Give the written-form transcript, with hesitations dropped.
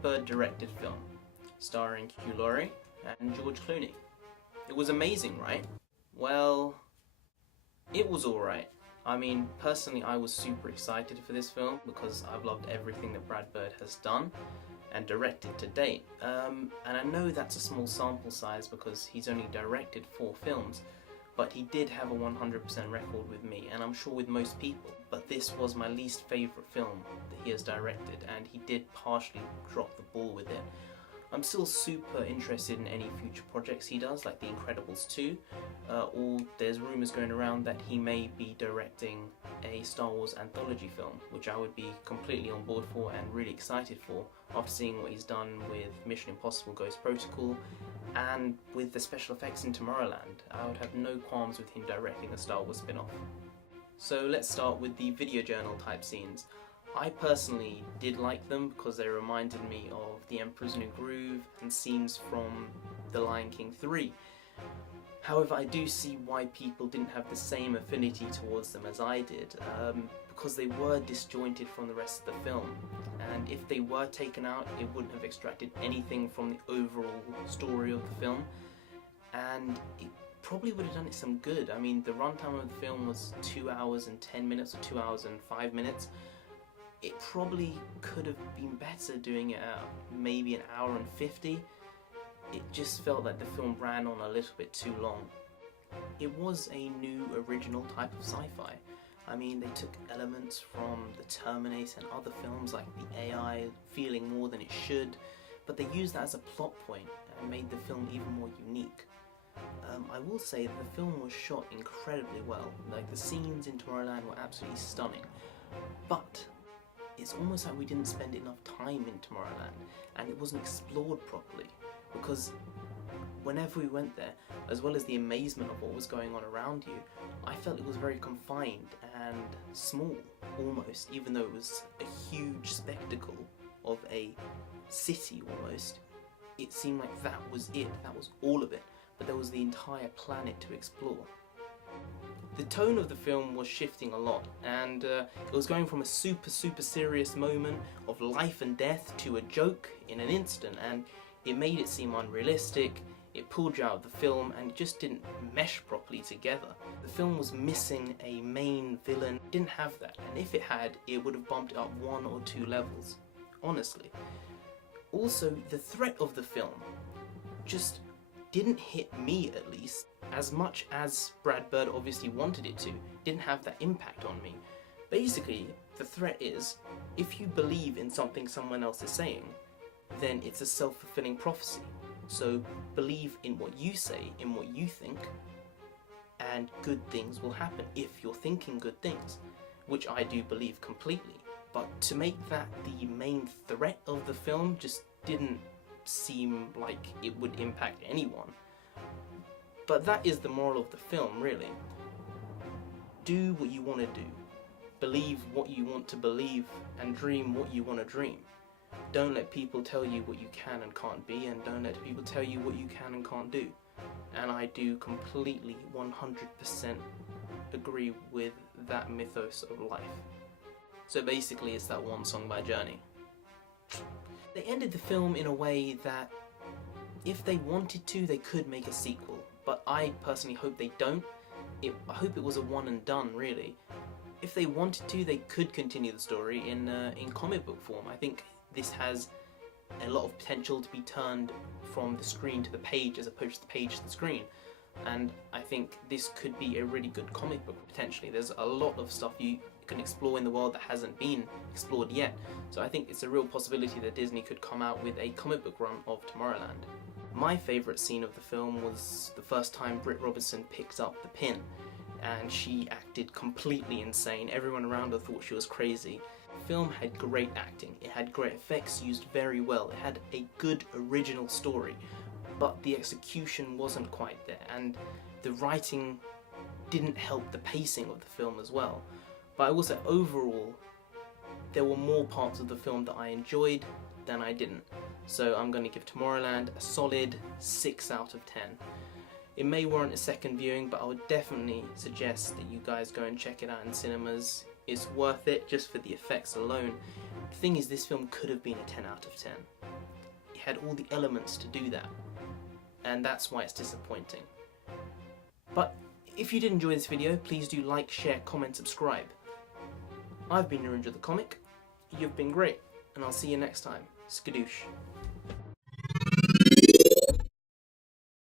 Brad Bird directed film, starring Hugh Laurie and George Clooney. It was amazing, right? Well, it was alright. I mean, personally I was super excited for this film because I've loved everything that Brad Bird has done and directed to date. And I know that's a small sample size because he's only directed 4 films, but he did have a 100% record with me, and I'm sure with most people. But this was my least favourite film that he has directed, and he did partially drop the ball with it. I'm still super interested in any future projects he does, like The Incredibles 2, or there's rumours going around that he may be directing a Star Wars anthology film, which I would be completely on board for and really excited for after seeing what he's done with Mission Impossible Ghost Protocol and with the special effects in Tomorrowland. I would have no qualms with him directing a Star Wars spin-off. So let's start with the video journal type scenes. I personally did like them because they reminded me of The Emperor's New Groove and scenes from The Lion King 3. However, I do see why people didn't have the same affinity towards them as I did, because they were disjointed from the rest of the film, and if they were taken out it wouldn't have extracted anything from the overall story of the film, and it probably would have done it some good. I mean, the runtime of the film was 2 hours and 10 minutes or 2 hours and 5 minutes. It probably could have been better doing it at maybe an hour and 50. It just felt like the film ran on a little bit too long. It was a new original type of sci-fi. I mean, they took elements from the Terminator and other films like the AI feeling more than it should, but they used that as a plot point and made the film even more unique. I will say that the film was shot incredibly well. Like, the scenes in Tomorrowland were absolutely stunning, but it's almost like we didn't spend enough time in Tomorrowland and it wasn't explored properly, because whenever we went there, as well as the amazement of what was going on around you, I felt it was very confined and small almost, even though it was a huge spectacle of a city almost. It seemed like that was it, that was all of it, but there was the entire planet to explore. The tone of the film was shifting a lot, and it was going from a super serious moment of life and death to a joke in an instant, and it made it seem unrealistic, it pulled you out of the film, and it just didn't mesh properly together. The film was missing a main villain, it didn't have that, and if it had, it would have bumped it up 1 or 2 levels, honestly. Also, the threat of the film just didn't hit me, at least, as much as Brad Bird obviously wanted it to. It didn't have that impact on me. Basically, the threat is, if you believe in something someone else is saying, then it's a self-fulfilling prophecy. So believe in what you say, in what you think, and good things will happen if you're thinking good things, which I do believe completely. But to make that the main threat of the film just didn't seem like it would impact anyone. But that is the moral of the film, really. Do what you want to do. Believe what you want to believe and dream what you want to dream. Don't let people tell you what you can and can't be, and don't let people tell you what you can and can't do. And I do completely 100% agree with that mythos of life. So basically it's that one song by Journey. They ended the film in a way that if they wanted to, they could make a sequel, but I personally hope they don't. I hope it was a one and done, really. If they wanted to, they could continue the story in comic book form. I think this has a lot of potential to be turned from the screen to the page as opposed to the page to the screen. And I think this could be a really good comic book, potentially. There's a lot of stuff you can explore in the world that hasn't been explored yet. So I think it's a real possibility that Disney could come out with a comic book run of Tomorrowland. My favourite scene of the film was the first time Britt Robinson picked up the pin, and she acted completely insane. Everyone around her thought she was crazy. The film had great acting, it had great effects used very well, it had a good original story, but the execution wasn't quite there, and the writing didn't help the pacing of the film as well. But I will say, overall, there were more parts of the film that I enjoyed than I didn't. So I'm going to give Tomorrowland a solid 6 out of 10. It may warrant a second viewing, but I would definitely suggest that you guys go and check it out in cinemas. It's worth it just for the effects alone. The thing is, this film could have been a 10 out of 10. It had all the elements to do that, and that's why it's disappointing. But if you did enjoy this video, please do like, share, comment, subscribe. I've been Narendra the Comic, you've been great, and I'll see you next time. Skadoosh.